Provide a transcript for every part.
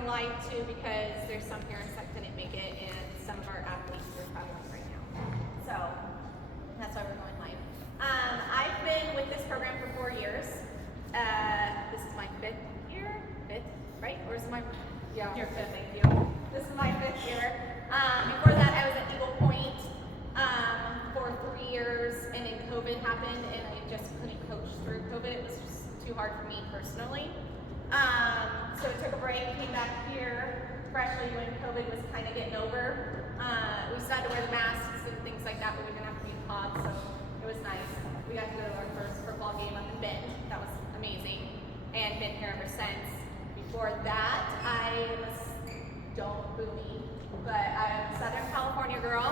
going live too because there's some parents that couldn't make it and some of our athletes are traveling right now. So that's why we're going live. I've been with this program for 4 years. This is my 5th year, right? Or is it my, yeah, your 5th, thank you. This is my 5th year. Before that, I was at Eagle Point for 3 years, and then COVID happened, and I just couldn't coach through COVID. It was just too hard for me personally. So I took a break, came back here freshly when COVID was kind of getting over. We still had to wear the masks and things like that, but we didn't have to be in pods, so it was nice. We got to go to our first football game up in Benton. That was amazing, and been here ever since. Before that, don't boo me, but I'm a Southern California girl.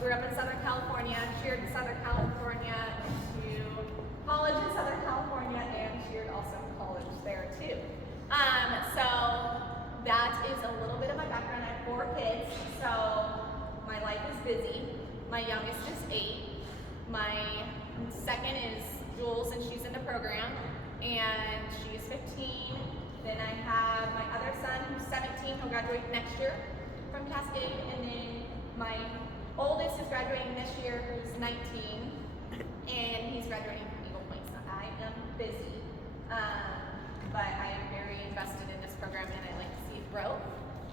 Grew up in Southern California, cheered in Southern California, to college in Southern California, and cheered also in college there too. So that is a little bit of my background. I have 4 kids, so my life is busy. My youngest is 8. My second is Jules, and she's in the program, and she's 15. Then I have my other son, who's 17, he'll graduate next year from Cascade, and then my oldest is graduating this year, who's 19, and he's graduating from Eagle Point. So I am busy, but I am very invested in this program, and I like to see it grow,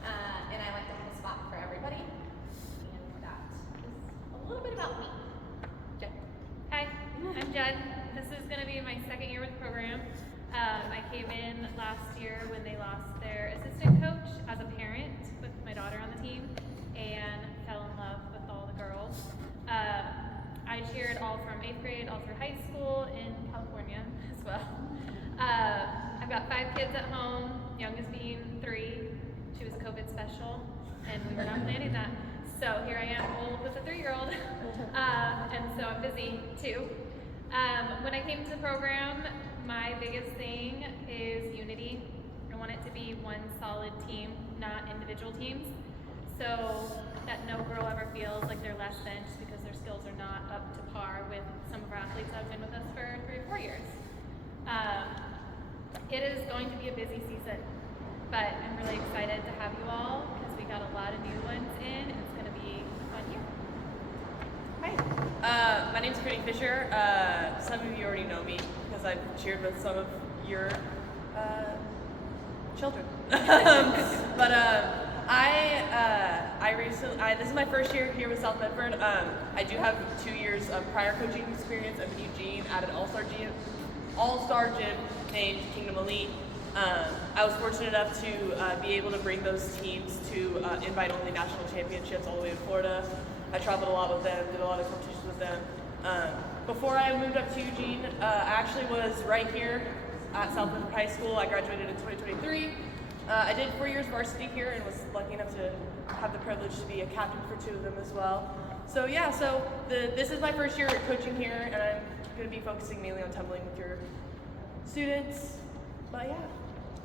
and I like to have a spot for everybody. And that is a little bit about me. Jen. Hi, I'm Jen. This is going to be my 2nd year with the program. I came in last year when they lost their assistant coach as a parent with my daughter on the team, and fell in love with all the girls. I cheered all from 8th grade all through high school in California as well. I've got 5 kids at home, youngest being 3. She was a COVID special, and we were not planning that. So here I am, old with a 3-year-old, and so I'm busy too. When I came to the program, my biggest thing is unity. I want it to be one solid team, not individual teams, so that no girl ever feels like they're less than just because their skills are not up to par with some of our athletes that have been with us for 3 or 4 years. It is going to be a busy season, but I'm really excited to have you all because we got a lot of new ones in, and it's going to be a fun year. Hi. My name's Brittany Fisher. Some of you already know me because I've cheered with some of your children. But this is my first year here with South Medford. I do have 2 years of prior coaching experience in Eugene at an all-star gym named Kingdom Elite. I was fortunate enough to be able to bring those teams to invite-only national championships all the way to Florida. I traveled a lot with them, did a lot of competitions with them. Before I moved up to Eugene, I actually was right here at South Medford High School. I graduated in 2023. I did 4 years varsity here and was lucky enough to have the privilege to be a captain for 2 of them as well. So yeah, this is my first year coaching here, and I'm going to be focusing mainly on tumbling with your students. But yeah,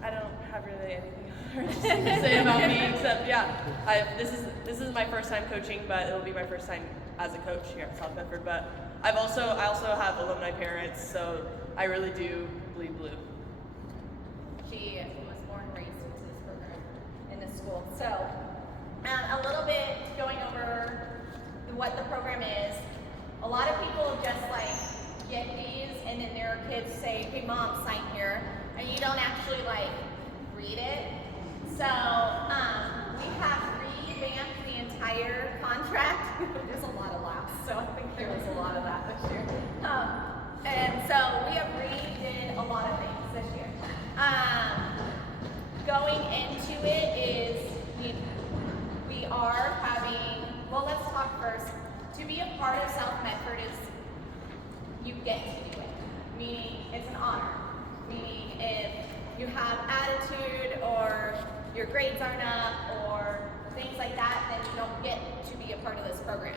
I don't have really anything interesting to say about me except this is my first time coaching, but it'll be my first time as a coach here at South Medford. But I also have alumni parents, so I really do bleed blue. She was born and raised into this program in this school. So a little bit going over what the program is. A lot of people just like get these and then their kids say, hey mom, sign here, and you don't actually like read it. So we have revamped the entire contract. There's a lot of laughs, so I think there was a lot of that this year. And so we have redid a lot of things this year. Going into it is we are having, well, let's talk first. To be a part of South Medford is you get to do it, meaning it's an honor. Meaning if you have attitude or your grades aren't up or things like that, then you don't get to be a part of this program.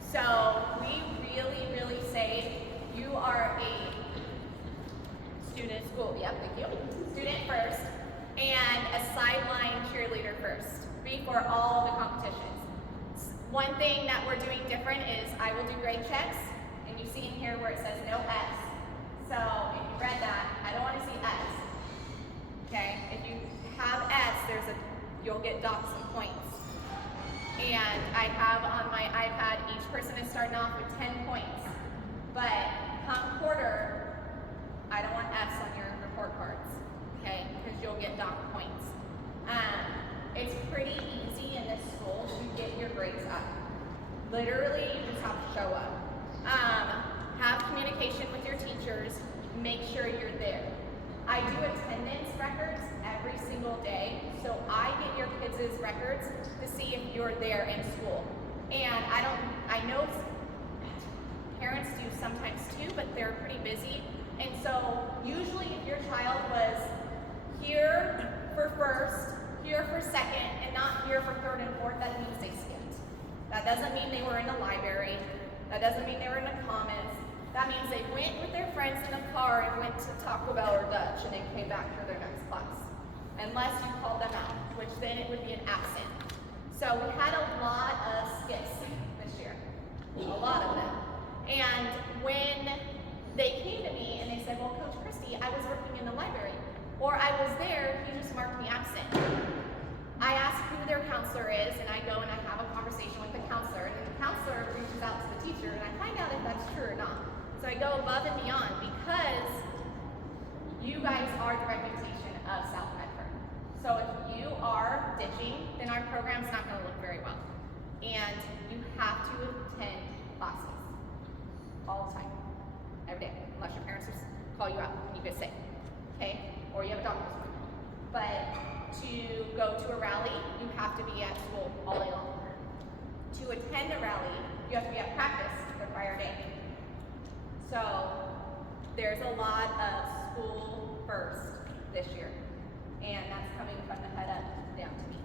So we really, really say you are a student student first, and a sideline cheerleader first before all the competitions. One thing that we're doing different is I will do grade checks, and you see in here where it says no S. So if you read that, I don't want to see S. Okay, if you have S, there's a you'll get docked some points. And I have on my iPad, each person is starting off with 10 points. But come quarter, I don't want F's on your report cards, okay? Because you'll get docked points. It's pretty easy in this school to get your grades up. Literally, you just have to show up. Have communication with your teachers. Make sure you're there. I do attendance records every single day, so I get your kids' records to see if you're there in school. And I know parents do sometimes too, but they're pretty busy. And so usually if your child was here for first, here for second, and not here for third and fourth, that means they skipped. That doesn't mean they were in the library. That doesn't mean they were in the commons. That means they went with their friends in a car and went to Taco Bell or Dutch and then came back for their next class. Unless you called them out, which then it would be an absent. So we had a lot of skips this year. A lot of them. And when they came to me and they said, well, Coach Christy, I was working in the library, or I was there, you just marked me absent. I ask who their counselor is, and I go and I have a conversation with the counselor, and then the counselor reaches out to the teacher, and I find out if that's true or not. So I go above and beyond because you guys are the reputation of South Medford. So if you are ditching, then our program's not going to look very well. And you have to attend classes all the time, every day, unless your parents call you out when you get sick, okay? Or you have a doctor's appointment. But to go to a rally, you have to be at school all day long. To attend a rally, you have to be at practice the prior day. So there's a lot of school first this year, and that's coming from the head up down to me.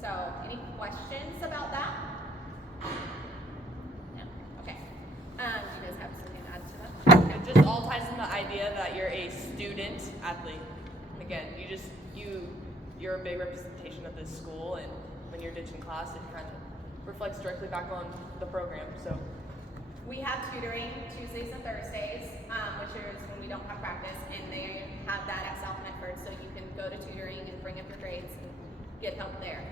So any questions about that? No? Okay. Do you guys have something to add to that? It just all ties in the idea that you're a student athlete. Again, you're a big representation of this school, and when you're ditching class, it kind of reflects directly back on the program. So we have tutoring Tuesdays and Thursdays, which is when we don't have practice, and they have that at South Medford, so you can go to tutoring and bring up your grades and get help there.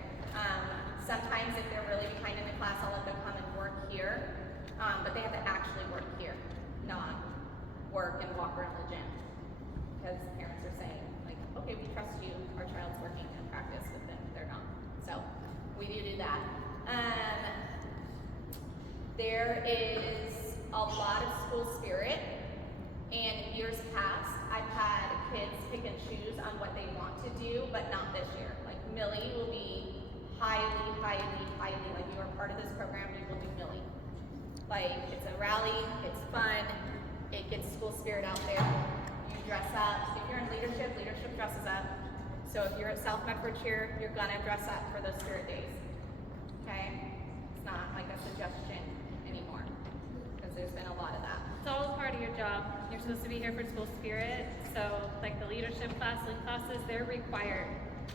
Sometimes if they're really behind in the class, I'll let them come and work here, but they have to actually work here, not work and walk around the gym, because parents are saying, like, okay, we trust you, our child's working in practice, but then they're not. So we do that. There is a lot of school spirit, and in years past, I've had kids pick and choose on what they want to do, but not this year. Like Millie will be highly, like you are part of this program, you will do Millie. Like, it's a rally, it's fun, it gets school spirit out there. You dress up. If you're in leadership dresses up. So if you're at South Medford Cheer, you're gonna dress up for those spirit days. Okay? It's not like a suggestion anymore, because there's been a lot of that. It's all part of your job. You're supposed to be here for school spirit. So like the leadership class, link classes, they're required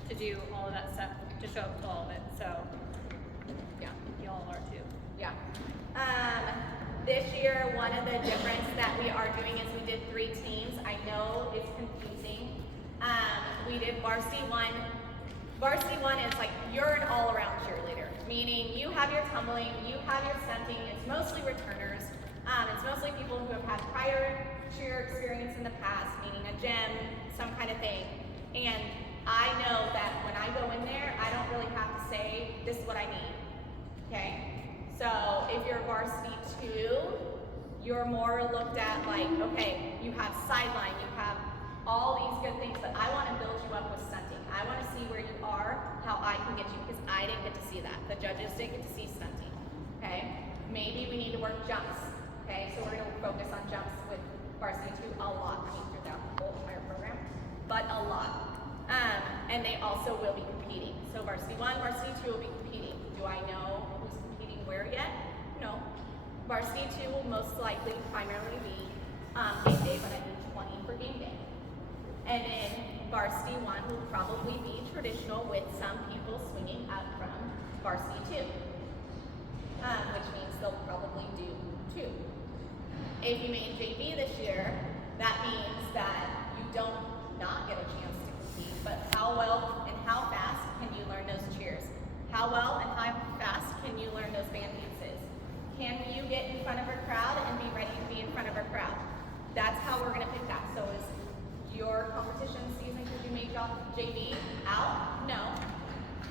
to do all of that stuff, to show up to all of it. So Yeah. you all are too. Yeah. This year, one of the difference that we are doing is we did 3 teams. I know it's confusing. We did varsity 1. Varsity 1 is like you're an all-around cheerleader, meaning you have your tumbling, you have your stunting. It's mostly returners. It's mostly people who have had prior cheer experience in the past, meaning a gym, some kind of thing. And I know that when I go in there, I don't really have to say, this is what I need, okay? So if you're varsity 2, you're more looked at like, okay, you have sideline, you have all these good things, but I want to build you up with stunting. I want to see where you are, how I can get you, because I didn't get to see that. The judges didn't get to see stunting, okay? Maybe we need to work jumps, okay? So we're going to focus on jumps with varsity 2 a lot, I mean, throughout the whole entire program, but a lot. And they also will be competing. So varsity 1, varsity 2 will be competing. Do I know who's competing where yet? No. Varsity 2 will most likely primarily be game day, but I need 20 for game day. And then varsity 1 will probably be traditional with some people swinging up from varsity 2, which means they'll probably do 2. If you made JV this year, that means that you don't not get a chance to compete, but how well and how fast can you learn how well and how fast can you learn those band dances? Can you get in front of a crowd and be ready to be in front of a crowd? That's how we're gonna pick that. So is your competition season because you made JV out? No.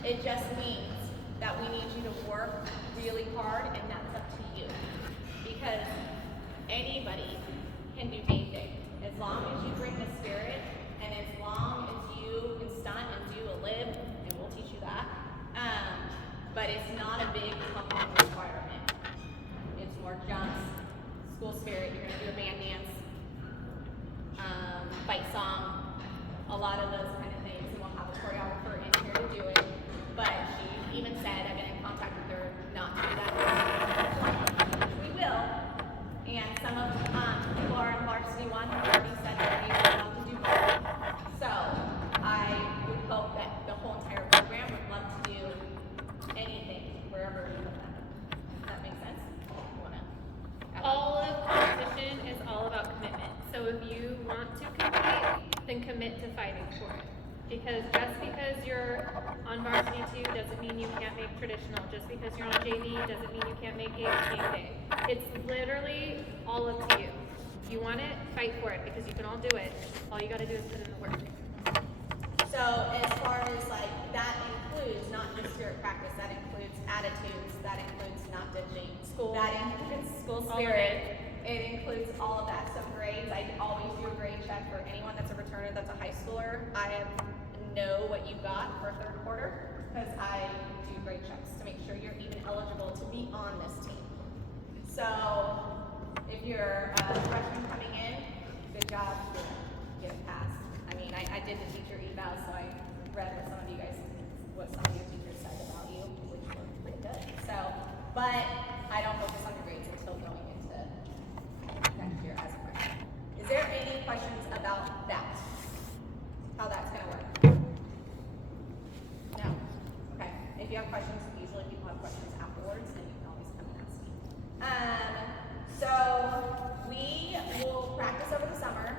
It just means that we need you to work really hard, and that's up to you. Because anybody can do game day. As long as you bring the spirit, and as long as you can stunt and do a lib, and we'll teach you that. But it's not a big pumping requirement. It's more jumps, school spirit, you're gonna do a band dance, fight song, a lot of those kind of things, and we'll have a choreographer in here to do it. But she even said, I've been in contact with her not to do that, which we will. And some of people are in varsity one who already said that they were allowed to do both. So I would hope that the whole entire program would love to do anything wherever you put them. Does that make sense? You wanna add on? All of competition is all about commitment. So if you want to compete, then commit to fighting for it. Because just because you're on varsity 2 doesn't mean you can't make traditional. Just because you're on JV doesn't mean you can't make game day. It's literally all up to you. If you want it, fight for it because you can all do it. All you gotta do is put in the work. So as far as like, that includes not just spirit practice, that includes attitudes, that includes not ditching. School. That includes school All of spirit. It includes all of that. So grades, I always do a grade check for anyone that's a returner that's a high schooler. I know what you got for third quarter because I do grade checks to make sure you're even eligible to be on this team. So if you're a freshman coming in, good job, get a pass. I mean, I did the teacher eval, so I read what some of your teachers said about you, which were pretty good. So, but I don't focus on your grades until going into next year as a freshman. Is there any questions about that? How that's gonna work? No? Okay. If you have questions, usually people have questions afterwards, and you can always come and ask me. So we will practice over the summer.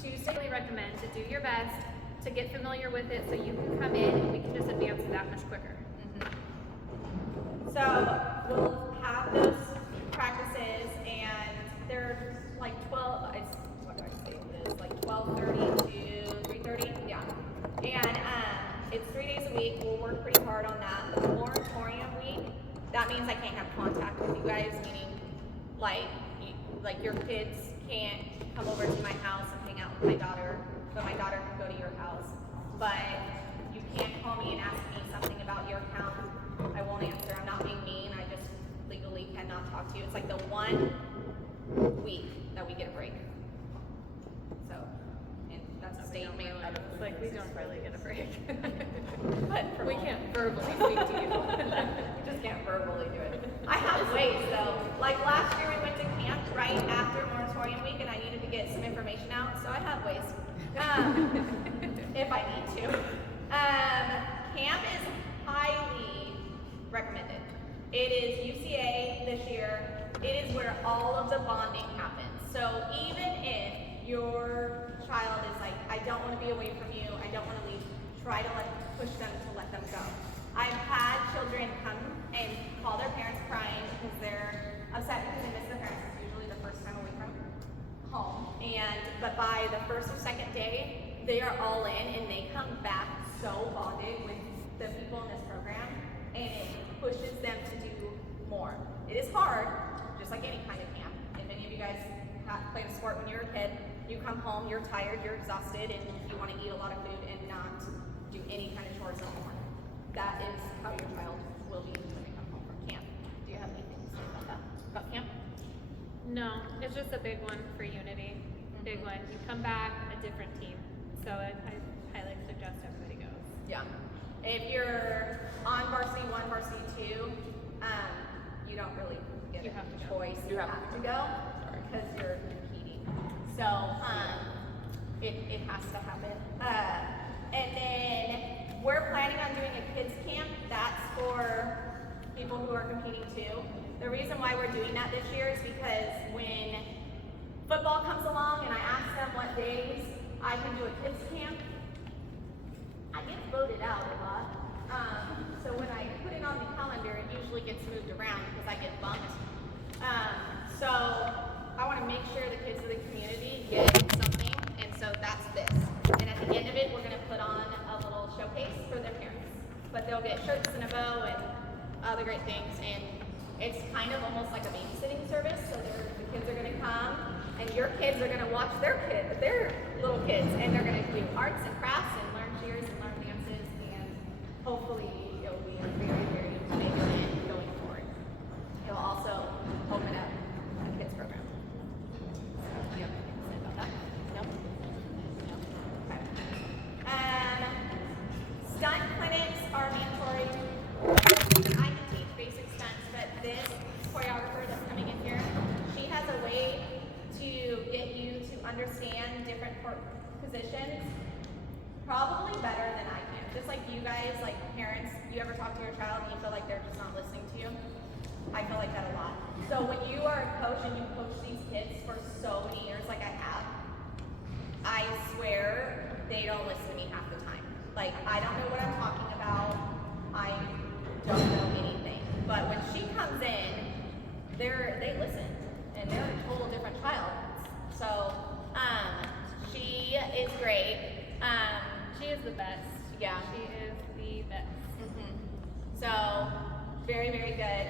Tuesday. Really recommend to do your best to get familiar with it so you can come in and we can just advance it that much quicker. So we'll have those practices, and they're like 12. What do I say? It is like 12:30 to 3:30. Yeah. And it's 3 days a week. We'll work pretty hard on that. The moratorium week, that means I can't have contact with you guys, meaning like your kids can't come over to my house and hang out with my daughter, but my daughter can go to your house. But you can't call me and ask me something about your account. I won't answer. I'm not being mean. I just legally cannot talk to you. It's like the 1 week that we get a break. So, and that's a state mandated. It's like we don't really get a break. But We can't verbally speak to you. We just can't verbally do it. I have ways though. Like last year we went to camp right after moratorium week, and I needed to get some information out, so I have ways. If I need to. Camp is highly recommended. It is UCA this year. It is where all of the bonding happens. So even if your child is like, I don't want to be away from you, I don't want to leave, try to push them to let them go. I've had children come and call their parents crying because they're upset because they miss their parents. It's usually the first time away from home. But by the first or second day, they are all in and they come back so bonded with the people in this program, and it pushes them to do more. It is hard, just like any kind of camp. If any of you guys played a sport when you were a kid, you come home, you're tired, you're exhausted, and you want to eat a lot of food and not do any kind of chores anymore. That is how your child will be when they come home from camp. Do you have anything to say about that? About camp? No, it's just a big one for Unity. Big one. You come back a different team. So I highly suggest everybody goes. Yeah. If you're on varsity 1, varsity 2, you don't really get You a have to go. choice. You have to go because you're competing. So it has to happen. And then we're planning on doing a kids camp. That's for people who are competing too. The reason why we're doing that this year is because when football comes along and I ask them what days I can do a kids camp, I get voted out a lot. So when I put in all easily gets moved around because I get bumped. So I want to make sure the kids of the community get something, and so that's this. And at the end of it, we're going to put on a little showcase for their parents. But they'll get shirts and a bow and other great things, and it's kind of almost like a babysitting service. So the kids are going to come, and your kids are going to watch their little kids, and they're going to do arts and crafts and learn cheers and learn dances, and hopefully it'll be a very, very big event going forward. It'll also open up a kids program. Do you have anything to say about that? No? No? Okay. Stunt clinics are mandatory. I can teach basic stunts, but this choreographer that's coming in here, she has a way to get you to understand different positions probably better than I can. Just like you guys, like parents, you ever talk to your child and you feel like they're just not listening to you? I feel like that a lot. So when you are a coach and you coach these kids for so many years like I have, I swear they don't listen to me half the time. Like, I don't know what I'm talking about. I don't know anything. But when she comes in, they listen, and they're a total different child. So, she is great. She is the best. Yeah. She is the best. So, very, very good.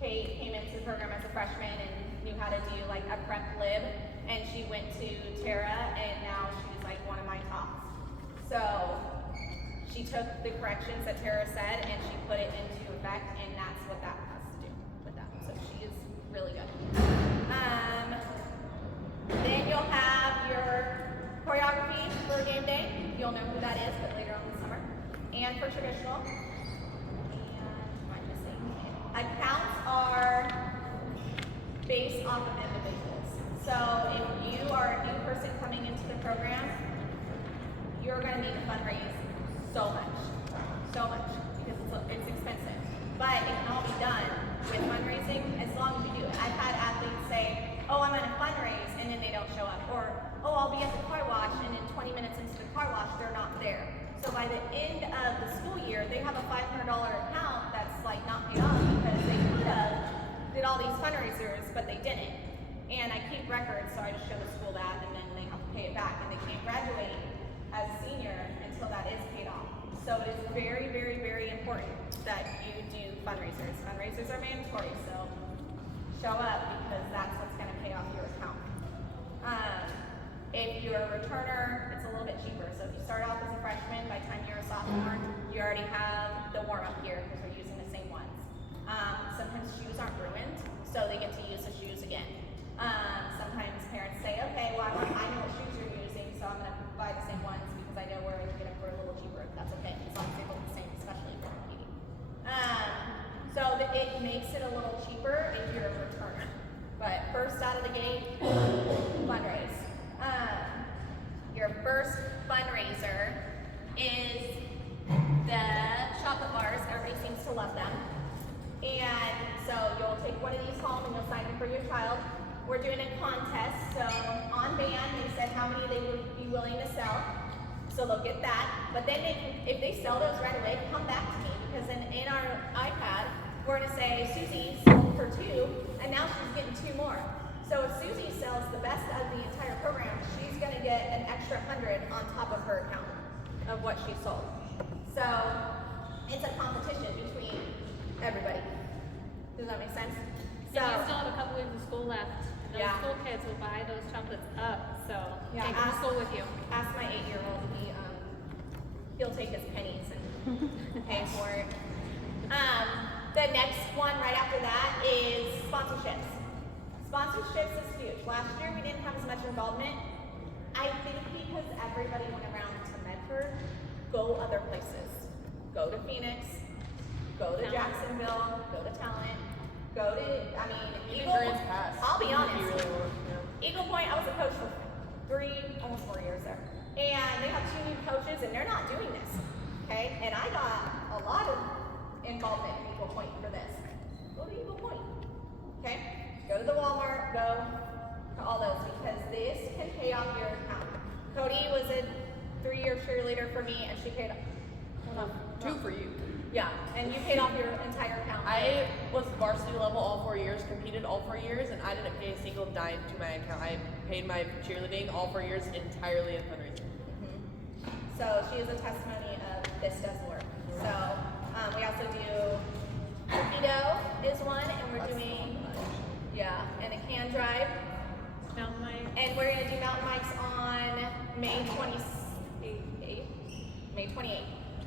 Kate came into the program as a freshman and knew how to do like a prep lib, and she went to Tara, and now she's like one of my tops. So she took the corrections that Tara said and she put it into effect, and that's what that has to do with that. So she is really good. Then you'll have your choreography for game day. You'll know who that is, but later on in the summer. And for traditional. Accounts are based off of individuals. So if you are a new person coming into the program, you're going to need to fundraise so much, because it's expensive. But it can all be done with fundraising as long as you do it. I've had athletes say, oh, I'm going to fundraise, and then they don't show up. Or, oh, I'll be at the car wash, and then 20 minutes into the car wash, they're not there. So by the end of the school year, they have a $500 account that's like not paid off because they could have did all these fundraisers, but they didn't. And I keep records, so I just show the school that, and then they have to pay it back, and they can't graduate as a senior until that is paid off. So it is very, very, very important that you do fundraisers. Fundraisers are mandatory, so show up because that's what's going to pay off your account. If you're a returner, it's a little bit cheaper. So if you start off as a freshman, by the time you're a sophomore, you already have the warm-up gear because we're using the same ones. Sometimes shoes aren't ruined, so they get to use the shoes again. Sometimes parents say, okay, well, I know what shoes you're using, so I'm going to buy the same ones because I know where I can get them for a little cheaper. That's okay, as long as they look the same, especially for competing. So it makes it a little cheaper if you're a returner. But first out of the gate, fundraise. Your first fundraiser is the chocolate bars. Everybody seems to love them. And so you'll take one of these home and you'll sign them for your child. We're doing a contest. So on band, they said how many they would be willing to sell. So they'll get that. But then if they sell those right away, come back to me, because in our iPad, we're going to say Susie sold for 2, and now she's getting 2 more. So if Susie sells the best of the entire program, she's going to get an extra 100 on top of her account of what she sold. So it's a competition between everybody. Does that make sense? So And you still have a couple weeks of school left. And those Yeah. school kids will buy those chocolates up, so Yeah, take them to school with you. ask my 8-year-old. He'll take his pennies and pay for it. The next one right after that is sponsorships. Sponsorships is huge. Last year we didn't have as much involvement. I think because everybody went around to Medford, go other places. Go to Phoenix, go to Talent. Jacksonville, go to Talent, go to, Even Eagle. Grants Pass. I'll be honest. If you really want, yeah. Eagle Point, I was a coach for almost 4 years there. And they have 2 new coaches and they're not doing this. Okay? And I got a lot of involvement in Eagle Point for this. Go to Eagle Point. Okay? Go to the Walmart, go to all those, because this can pay off your account. Cody was a 3-year cheerleader for me, and she paid 2 for you. Yeah, and you paid off your entire account. I was varsity level all 4 years, competed all 4 years, and I didn't pay a single dime to my account. I paid my cheerleading all 4 years entirely in fundraising. So she is a testimony of this does work. So we also do keto is one, and we're doing and a can drive, Mountain bike. and we're gonna do mountain bikes on May 28th.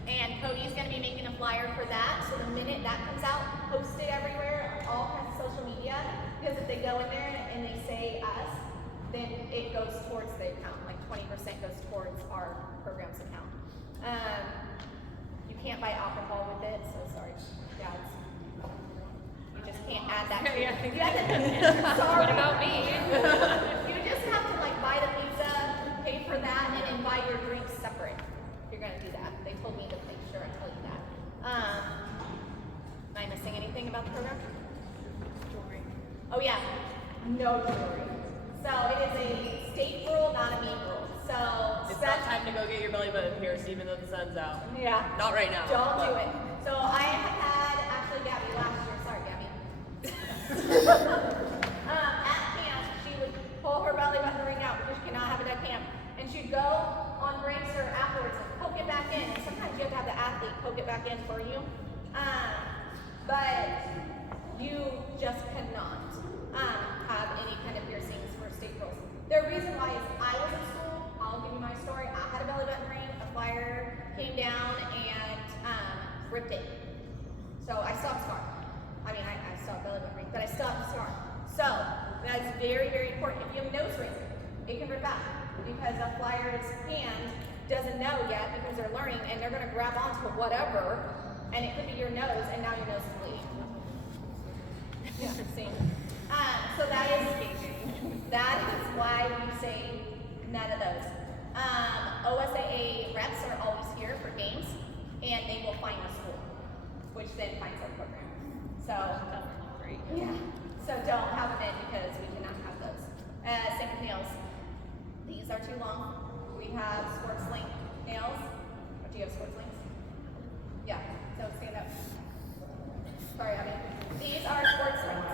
And Cody's gonna be making a flyer for that. So the minute that comes out, post it everywhere, all kinds of social media. Because if they go in there and they say us, then it goes towards the account. Like 20% goes towards our program's account. You can't buy alcohol with it, so sorry, dads. You just can't add that. To Yeah. You have to, sorry. What about me? You just have to like buy the pizza, pay for that, and then buy your drinks separate. If you're gonna do that, they told me to make sure I tell you that. Am I missing anything about the program? Jewelry. Oh yeah, no jewelry. So it is a state rule, not a mean rule. So It's not time to go get your belly button pierced even though the sun's out. Yeah. Not right now. Don't but- do it. So I had actually Gabby last year. Sorry, Gabby. At camp, she would pull her belly button ring out because she cannot have it at camp, and she'd go on breaks or afterwards and poke it back in. And sometimes you have to have the athlete poke it back in for you, but you just cannot have any kind of piercings for state rules. The reason why is I was in school. I'll give you my story. I had a belly button ring. A flyer came down and ripped it. So I still have a scar. I mean, I still have a belly button ring, but I still have a scar. So that's very, very important. If you have a nose ring, it can rip out because a flyer's hand doesn't know yet because they're learning and they're going to grab onto whatever, and it could be your nose, and now your nose is bleeding. Yeah, see. So that is why we say none of those. OSAA reps are always here for games, and they will find a school, which then finds our program. So, Great. yeah. So don't have them in because we cannot have those. Same with nails. These are too long. We have sports link nails. Do you have sports links? Yeah. So stand up. Sorry, Abby. These are sports links.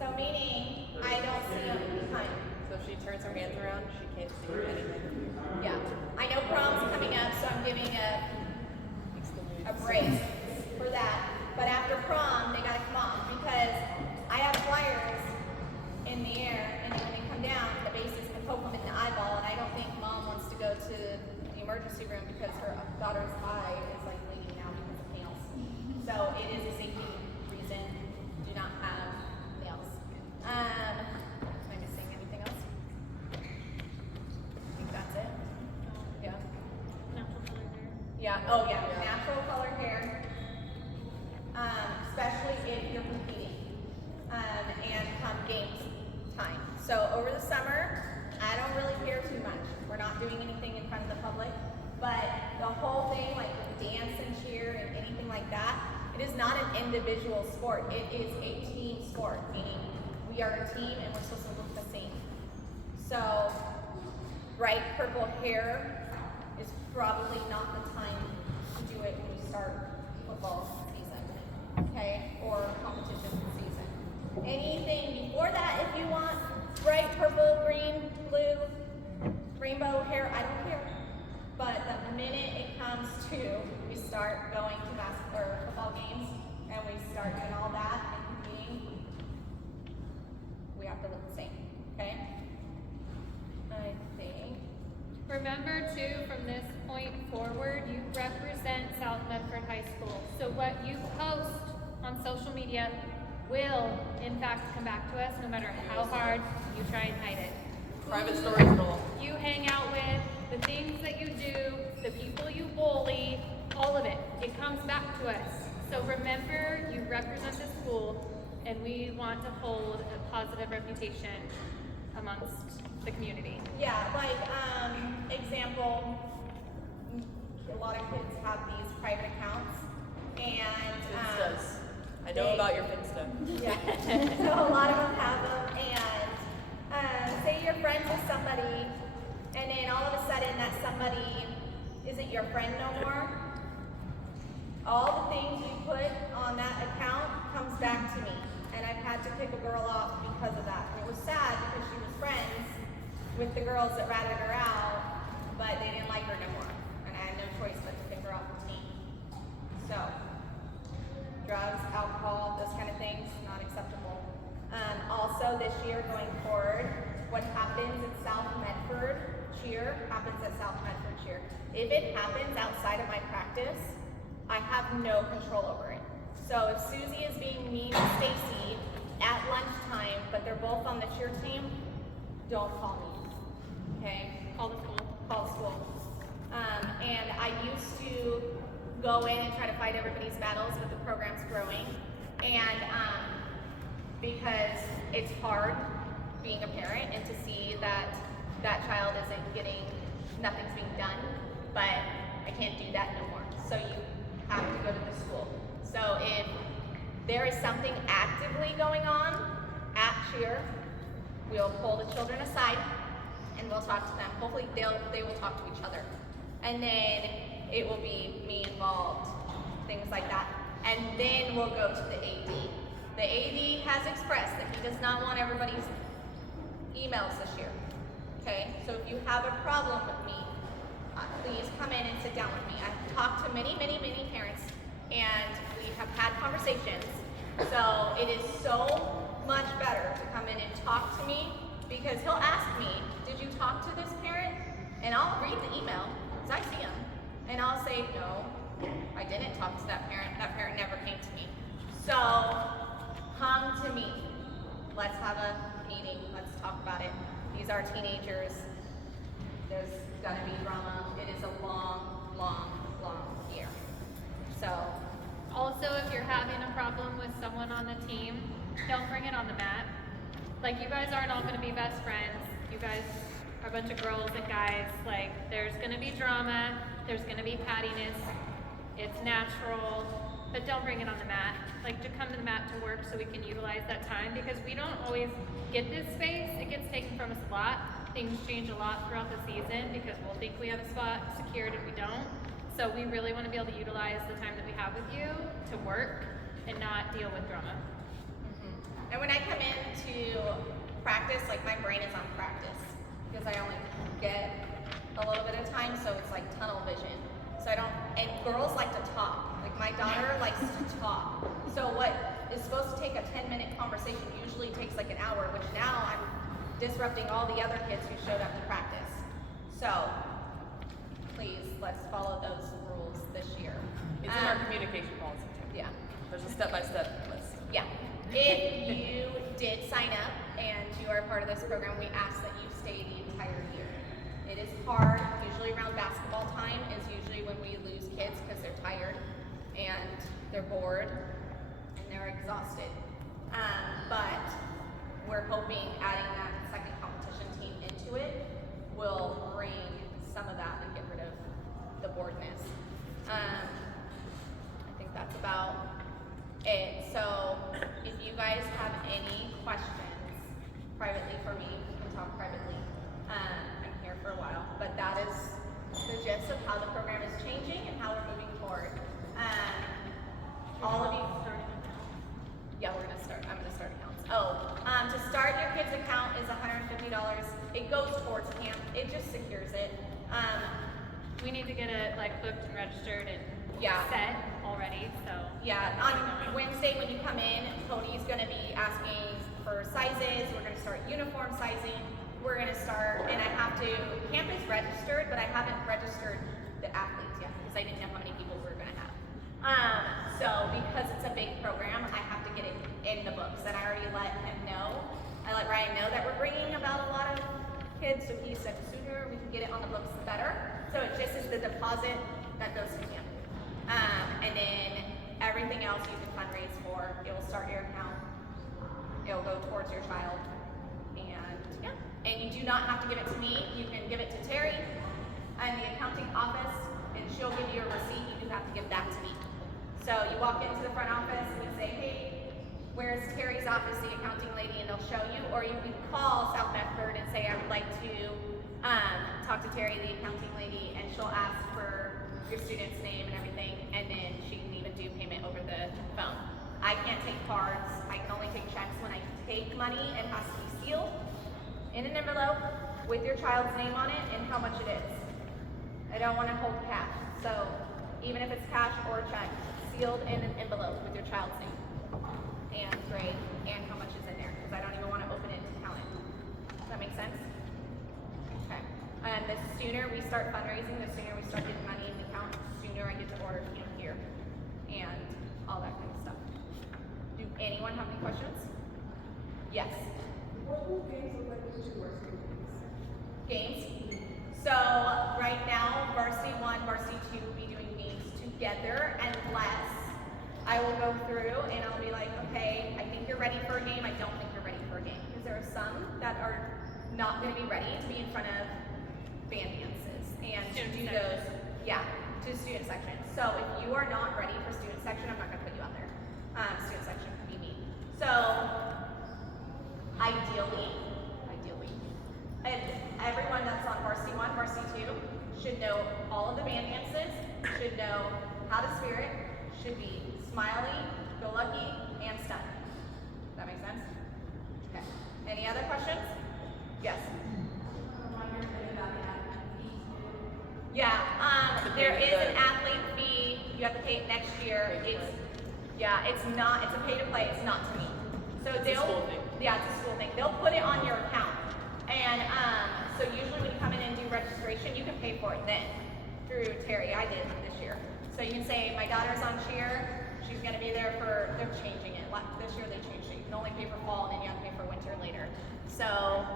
So meaning I don't see them behind. So if she turns her hands around, she can't see anything. Yeah. I know prom's coming up, so I'm giving a brace for that. But after prom, they gotta come off because I have flyers in the air, and then when they come down, the bases can poke them in the eyeball, and I don't think mom wants to go to the emergency room because her daughter's eye is like bleeding now because of nails. So it is a safety reason. Do not have nails. Am I missing anything else? I think that's it. Yeah. Natural color hair. Yeah. Oh yeah. Natural color hair. Especially if you're competing. And come games time. So over the summer, I don't really care too much. We're not doing anything in front of the public, but the whole thing, like with dance and cheer and anything like that, it is not an individual sport. It is a team sport, meaning we are a team and we're supposed to look the same. So bright purple hair is probably not the time to do it when you start football season, okay, or competition season. Anything before that, if you want bright purple, green, blue, rainbow hair, I don't care. But the minute it comes to we start going to basketball or football games and we start doing all that and competing, we have to look the same, okay? I think. Remember too, from this point forward, you represent South Medford High School. So what you post on social media will, in fact, come back to us no matter how hard you try and hide it. Private stories and all. You hang out with, the things that you do, the people you bully, all of it. It comes back to us. So remember, you represent the school, and we want to hold a positive reputation amongst the community. Yeah, like, example, a lot of kids have these private accounts, and, Finstas. I know about your Finsta. yeah, so a lot of them have them, and, say you're friends with somebody, and then all of a sudden that somebody isn't your friend no more, all the things you put on that account comes back to me. And I've had to pick a girl off because of that. And it was sad because she was friends with the girls that ratted her out, but they didn't like her no more. And I had no choice but to pick her off the team. So, drugs, alcohol, those kind of things, not acceptable. Also this year going forward, what happens at South Medford cheer happens at South Medford cheer. If it happens outside of my practice, I have no control over it. So if Susie is being mean to Stacy at lunchtime, but they're both on the cheer team, don't call me. Okay? Call the school. Call school. And I used to go in and try to fight everybody's battles, but the program's growing. And because it's hard being a parent and to see that that child isn't getting, nothing's being done, but I can't do that no more. So you have to go to the school. So if there is something actively going on at cheer, we'll pull the children aside and we'll talk to them. Hopefully they will talk to each other. And then it will be me involved, things like that. And then we'll go to the AD. The AD has expressed that he does not want everybody's emails this year. Okay, so if you have a problem with me, please come in and sit down with me. I've talked to many parents and we have had conversations. So it is so much better to come in and talk to me because he'll ask me, did you talk to this parent? And I'll read the email because I see them. And I'll say, no, I didn't talk to that parent. That parent never came to me. So come to me. Let's have a meeting. Let's talk about it. These are teenagers. There's gonna be drama. It is a long year. So, Also, if you're having a problem with someone on the team, don't bring it on the mat. Like, you guys aren't all gonna be best friends. You guys are a bunch of girls and guys. Like, there's gonna be drama. There's gonna be cattiness. It's natural, but don't bring it on the mat. Like, to come to the mat to work so we can utilize that time because we don't always get this space. It gets taken from us a lot. Things change a lot throughout the season because we'll think we have a spot secured and we don't. So we really want to be able to utilize the time that we have with you to work and not deal with drama. mm-hmm. And when I come in to practice, like my brain is on practice because I only get a little bit of time, so it's like tunnel vision. So I don't, and girls like to talk. Like my daughter likes to talk. So what is supposed to take a 10-minute conversation usually takes like an hour, which now I'm disrupting all the other kids who showed up to practice. So please, let's follow those rules this year. It's in our communication policy too. Yeah. There's a step-by-step list. Yeah. If you did sign up and you are part of this program, we ask that you stay the entire year. It is hard. Usually around basketball time is usually when we lose kids because they're tired and they're bored and they're exhausted. But we're hoping adding that second competition team into it will bring some of that and get rid of the boredness. I think that's about it. So if you guys have any questions privately for me, we can talk privately. I'm here for a while, but that is the gist of how the program is changing and how we're moving forward. All of you, yeah, I'm gonna start accounts. To start your kid's account is $150. It goes towards camp. It just secures it. We need to get it like booked and registered and Yeah. set already. So Yeah, on Wednesday when you come in, Cody's gonna be asking for sizes. We're gonna start uniform sizing. We're gonna start, and I have to, camp is registered, but I haven't registered the athletes yet because I didn't know how many people we were gonna have. So because it's a big program, I have to get it in the books, and I already let him know. I let Ryan know that we're bringing about a lot of kids, so he said the sooner we can get it on the books, the better. So it just is the deposit that goes to camp. And then everything else you can fundraise for. It will start your account. It'll go towards your child. And yeah. And you do not have to give it to me. You can give it to Terry in the accounting office, and she'll give you a receipt. You do have to give that to me. So you walk into the front office and you say, hey, where's Terry's office, the accounting lady, and they'll show you. Or you can call South Medford and say, I would like to talk to Terry, the accounting lady, and she'll ask for your student's name and everything, and then she can do payment over the phone. I can't take cards. I can only take checks. When I take money, it has to be sealed in an envelope with your child's name on it and how much it is. I don't want to hold cash. So even if it's cash or a check, sealed in an envelope with your child's name and grade and how much is in there, because I don't even want to open it to count it. Does that make sense? Okay. And the sooner we start fundraising, the sooner we start getting money in the account, the sooner I get to order here and all that kind of stuff. Do anyone have any questions? Yes. What will games look like with two varsity teams? Games. So right now, varsity 1, varsity 2 will be doing games together, unless I will go through and I'll be like, okay, I think you're ready for a game. I don't think you're ready for a game, because there are some that are not going to be ready to be in front of band dances and to do those, to student section. So if you are not ready for student section, I'm not going to put you out there. Student section could be me. So ideally, and everyone that's on varsity 1, varsity 2 should know all of the band dances, should know how to spirit, should be smiley, go lucky, and stunned. Does that make sense? Okay. Any other questions? Yes. Yeah, there is an athlete fee. You have to pay it next year. It's not, it's a pay to play, it's not to me. So It's a school thing. Yeah, it's a school thing. They'll put it on your account. And so usually when you come in and do registration, you can pay for it then through Terry. I did this year. So you can say, my daughter's on cheer. She's going to be there for, they're changing it. This year they changed it. You can only pay for fall and then you have to pay for winter later. So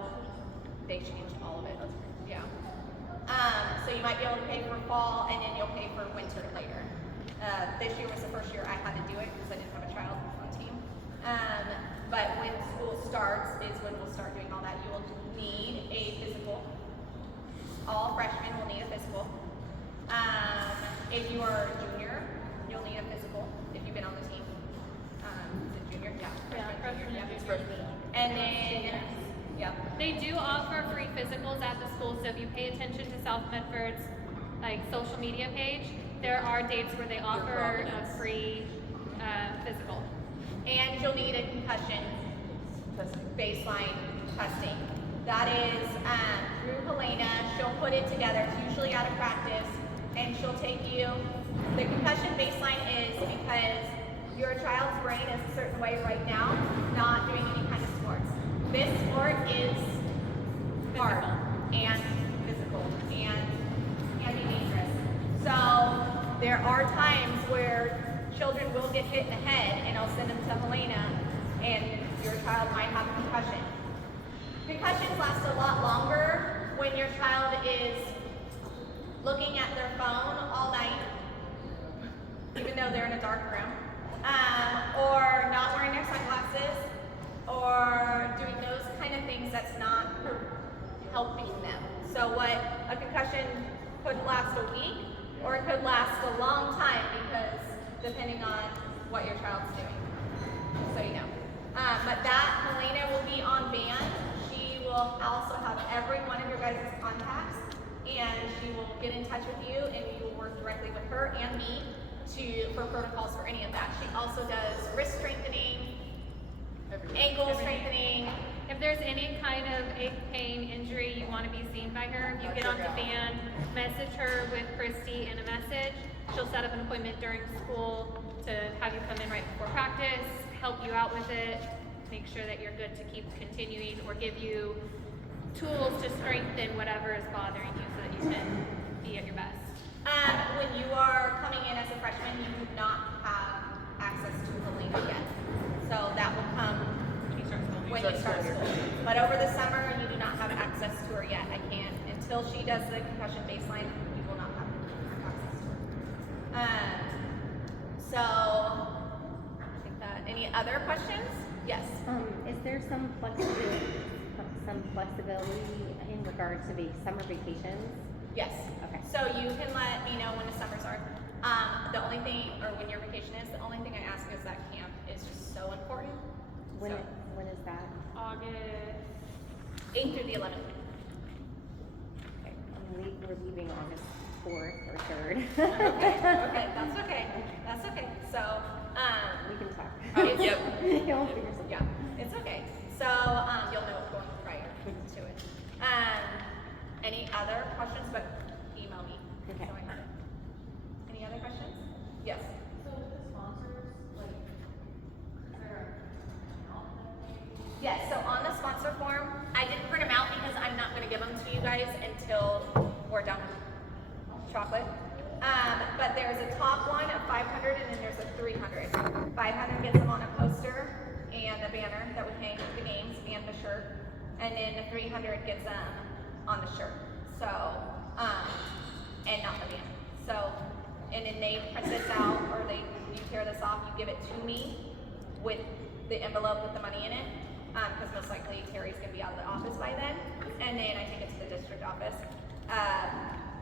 they changed all of it. Yeah. So you might be able to pay for fall and then you'll pay for winter later. This year was the first year I had to do it because I didn't have a child on the team. But when school starts is when we'll start doing all that. You will need a physical. All freshmen will need a physical. If you are a junior, you'll need a physical if you've been on the team. Is it junior? Yeah. Freshman, Junior, It's freshman. And then, yeah. They do offer free physicals at the school, so if you pay attention to South Medford's like social media page, there are dates where they offer a free physical. And you'll need a concussion baseline testing. That is through Helena. She'll put it together. It's usually out of practice, and she'll take you. The concussion baseline is because your child's brain is a certain way right now, not doing any kind of sports. This sport is hard and physical and can be dangerous. So there are times where children will get hit in the head, and I'll send them to Helena, and your child might have a concussion. Concussions last a lot longer when your child is looking at their phone all night, even though they're in a dark room, or not wearing their sunglasses, or doing those kind of things that's not helping them. So what a concussion could last a week, or it could last a long time, because depending on what your child's doing. So you know. But that, Helena will be on band. She will also have every one of your guys' contacts, and she will get in touch with you, and you will work directly with her and me for protocols for any of that. She also does wrist strengthening, ankle strengthening. If there's any kind of ache, pain, injury, you want to be seen by her, you get on the band, message her with Christy in a message. She'll set up an appointment during school to have you come in right before practice, help you out with it, make sure that you're good to keep continuing, or give you tools to strengthen whatever is bothering you so that you can be at your best. When you are coming in as a freshman, you do not have access to Helena yet. So that will come when you start school. But over the summer, you do not have access to her yet. I can't. Until she does the concussion baseline, you will not have access to her. So, I think that, any other questions? Yes. Is there some flexibility in regard to the summer vacations? Yes. Okay. So you can let me know when the summers are. The only thing, or when your vacation is, the only thing I ask is that camp is just so important. When So, when is that? August. 8th through the 11th. Okay. We're leaving August 4th or 3rd. Okay, that's okay. That's okay. So to it. Any other questions? But email me. Okay. So I have it. Any other questions? Yes. So with the sponsors, like, is there an account that they? Yes, so on the sponsor form, I didn't print them out because I'm not going to give them to you guys until we're done with chocolate. But there's a top one of 500 and then there's a 300. 500 gets them on a poster and a banner that we hang with the games and the shirt. And then the 300 gets them on the shirt. So, and not the banner. So, and then they print this out or you tear this off, you give it to me with the envelope with the money in it. Because most likely Terry's going to be out of the office by then. And then I take it to the district office.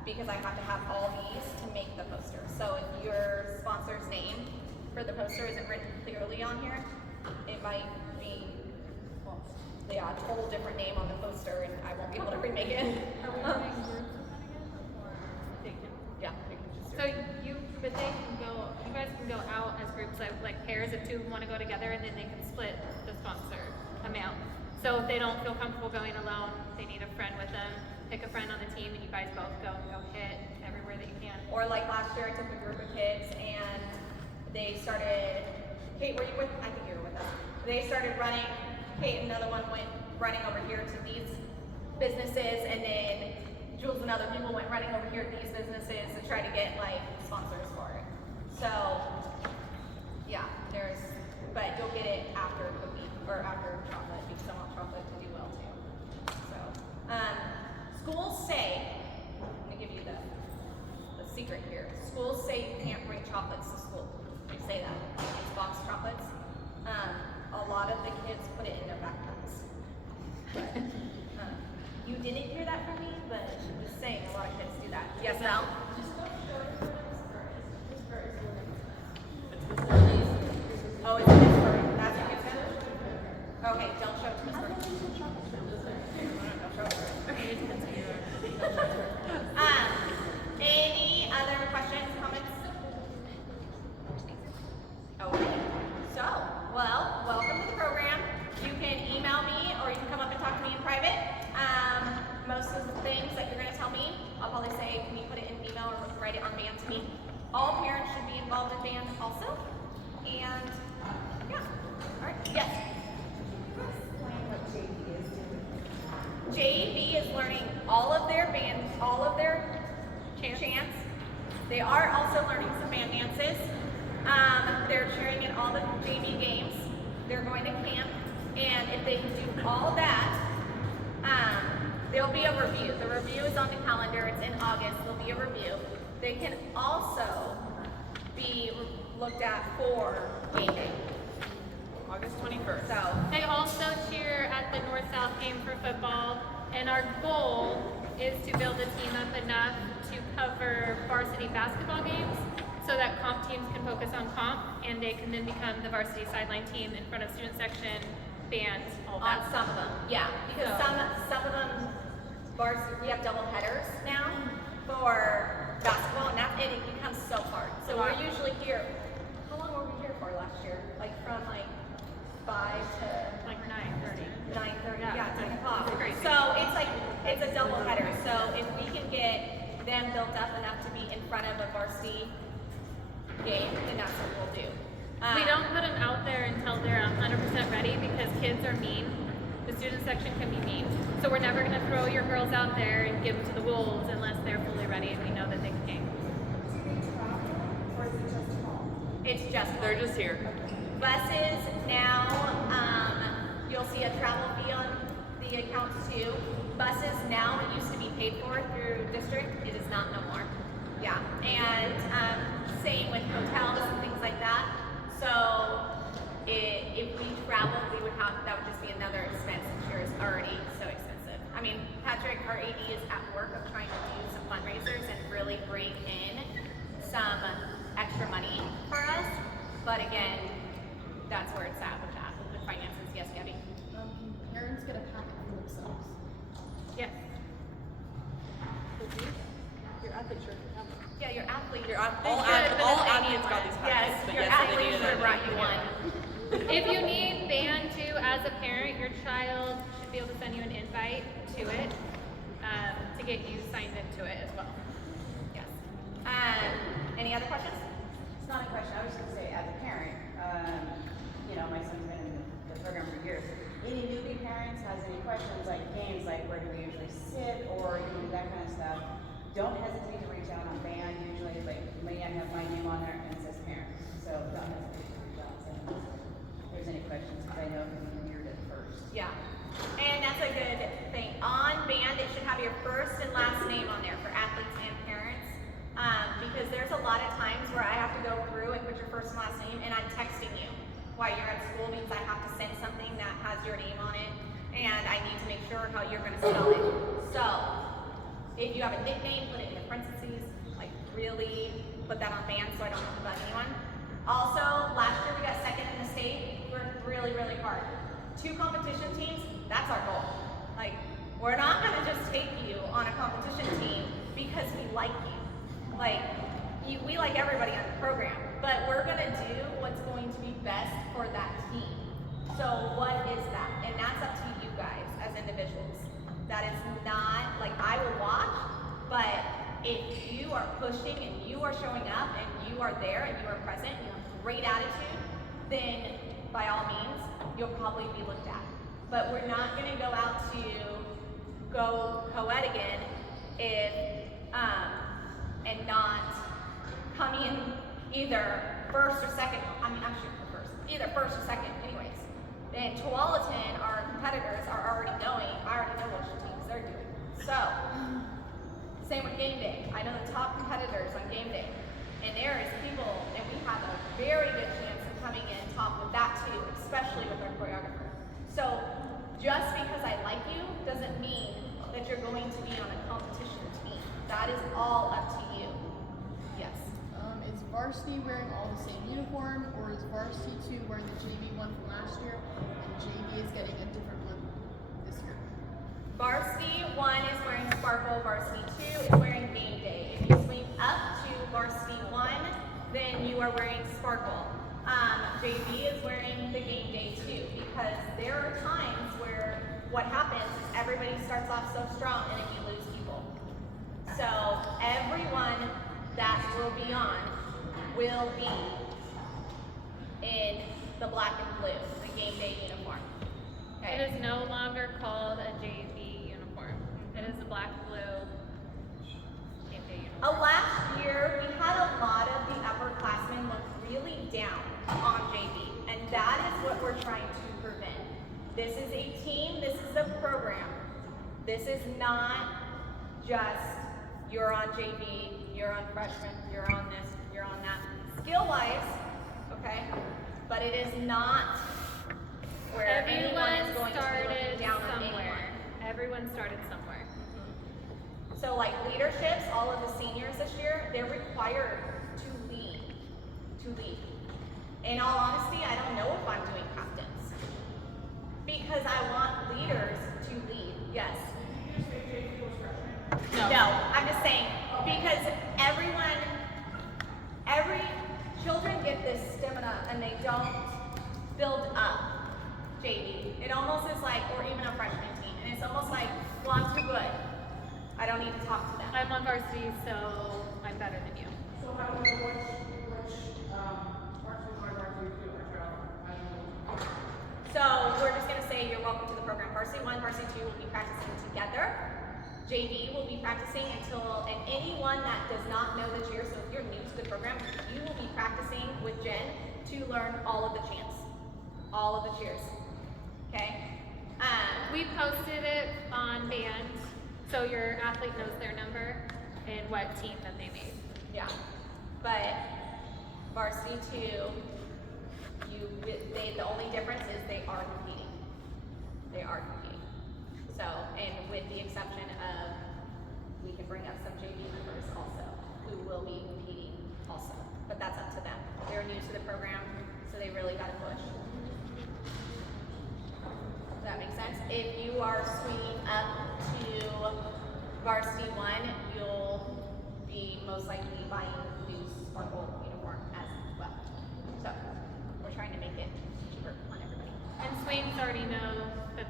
Because I have to have all these to make the poster. So if your sponsor's name for the poster isn't written clearly on here, it might be, well, yeah, a total different name on the poster and I won't be able to remake it. Are we doing groups with them again, or they can? Yeah, they can just So but they can go. You guys can go out as groups, like pairs, if two want to go together, and then they can split the sponsor amount. So if they don't feel comfortable going alone, they need a friend with them. Pick a friend on the team, and you guys both go hit everywhere that you can. Or like last year, I took a group of kids and they started. Kate, were you with? I think you were with us. They started running. Kate, another one went running over here to these businesses, and then Jules and other people went running over here to these businesses to try to get like sponsors for it. So, yeah, but you'll get it after cookie or after chocolate because I want chocolate to do well too. So, schools say, I'm gonna give you the secret here. Schools say you can't bring chocolates to school. They say that. It's boxed chocolates. A lot of the kids put it in their backpacks. But, you didn't hear that from me, but I'm just saying a lot of kids do that. Yes, Val? Oh, it's Pittsburgh. That's what you said? Okay, don't show it to Pittsburgh. Don't show it to any other questions, comments? Okay. So, well, welcome to the program. You can email me or you can come up and talk to me in private. Most of the things that you're going to tell me, I'll probably say, can you put it in an email or write it on band to me? All parents should be involved in band also. And, yeah. All right. Yes? JV is learning all of their band, all of their chants. They are also learning some band dances. They're cheering in all the JV games. They're going to camp. And if they can do all that, there'll be a review. The review is on the calendar. It's in August. There'll be a review. They can also be looked at for game day. August 21st. So, They also cheer at the North-South game for football, and our goal is to build a team up enough to cover varsity basketball games so that comp teams can focus on comp, and they can then become the varsity sideline team in front of student section, band, all on that. some of them, yeah, because So- some of them, we have double headers now for basketball, and it becomes so hard. So we're usually here. How long were we here for last year? Like from 5 to Like 9:30. 9:30, Yeah. yeah, 10 o'clock. It's crazy. So it's a double header. So if we can get them built up enough to be in front of a varsity game, then that's what we'll do. We don't put them out there until they're 100% ready because kids are mean. The student section can be mean. So we're never going to throw your girls out there and give them to the wolves unless they're fully ready and we know that they can game. Do they travel or is it just home? It's just They're just here. buses now. You'll see a travel fee on the account too. Buses now, it used to be paid for through district. It is not no more. Yeah, and same with hotels and things like that. So if we traveled, that would just be another expense. Insurance is already so expensive. I mean, Patrick, our AD, is at work of trying to do some fundraisers and really bring in some extra money for us. But again, that's where it's at with that, with finances. Yes, Gabby? Can parents get a packet for themselves? Yes. Your athlete shirt. Yeah, your athlete. All athletes got these packets. Yes, but your yes, they athlete needed should have it. brought you one. If you need band too as a parent, you're your child should be able to send you an invite to it to get you signed into it as well. Yes. Any other questions? It's not a question. I was just gonna say, as a parent, my son's been in the program for years. Any newbie parents has any questions like games, like where do we usually sit, or that kind of stuff? Don't hesitate to reach out on band. Usually, like Leanne has my name on there and it says parent, so don't hesitate to reach out and say if there's any questions, because I know you heard it first. Yeah. And that's a good thing. On band, it should have your first and last name on there for athletes and parents. Because there's a lot of times where I have to go through and put your first and last name, and I'm texting you while you're at school because I have to send something that has your name on it, and I need to make sure how you're going to spell it. So, if you have a nickname, put it in parentheses. Like, really put that on band so I don't have to bug anyone. Also, last year we got second in the state. We worked really, really hard. 2 competition teams, that's our goal. Like, we're not going to just take you on a competition team because we like you. Like, we like everybody on the program, but we're going to do what's going to be best for that team. So what is that? And that's up to you guys as individuals. That is not, like, I will watch, but if you are pushing and you are showing up and you are there and you are present and you have great attitude, then by all means, you'll probably be looked at. But we're not going to go out to go co-ed again if, and not come in either first or second. I mean, I'm shooting for first. Either first or second, anyways. And Tualatin, our competitors, are already knowing. I already know which teams they're doing. So, same with game day. I know the top competitors on game day. And there is people, and we have a very good chance of coming in top with that too, especially with our choreographer. So, just because I like you doesn't mean that you're going to be on a competition team. That is all up to you. Yes. Is varsity wearing all the same uniform, or is varsity 2 wearing the JV one from last year, and JV is getting a different one this year? Varsity 1 is wearing Sparkle, Varsity 2 is wearing Game Day. If you swing up to Varsity 1, then you are wearing Sparkle. JV is wearing the Game Day too, because there are times where what happens is everybody starts off so strong and then you lose people. So everyone that will be on will be in the black and blue, the Game Day uniform. Okay. It is no longer called a JV uniform. It is a black blue game day uniform. Last year, we had a lot of the upperclassmen look really down on JV, and that is what we're trying to prevent. This is a team, this is a program. This is not just you're on JV, you're on freshman, you're on this, you're on that. Skill-wise, okay, but it is not where anyone is going to be looking down on anyone. Everyone started somewhere. So like leaderships, all of the seniors this year, they're required to lead. In all honesty, I don't know if I'm doing captains. Because I want leaders to lead, yes. No, I'm just saying, because children get this stamina and they don't build up JV. It almost is like, or even a freshman team, and it's almost like, well, I'm too good. I don't need to talk to them. I'm on varsity, so I'm better than you. So how do you know which varsity one or varsity 2 are traveling? So we're just gonna say you're welcome to the program. Varsity 1, Varsity 2 will be practicing together. JV will be practicing and anyone that does not know the cheer, so if you're new to the program, you will be practicing with Jen to learn all of the chants, all of the cheers, okay? We posted it on band, so your athlete knows their number and what team that they made. Yeah, but Varsity 2, the only difference is they are competing. They are competing. So, and with the exception of, we can bring up some JV members also, who will be competing also. But that's up to them. They're new to the program, so they really got to push. Does that make sense? If you are swinging up to Varsity 1, you'll be most likely buying the new Sparkle uniform as well. So, we're trying to make it cheaper on everybody. And swings already know that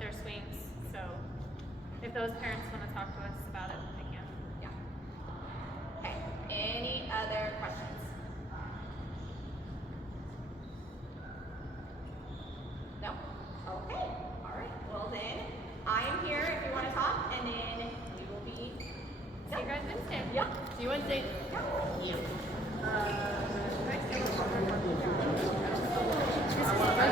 if those parents want to talk to us about it, they can. Yeah. Okay, any other questions? No? Okay, all right, well then, I'm here if you want to talk, and then we will be. See you guys Wednesday. Yeah. See you Wednesday. Yeah.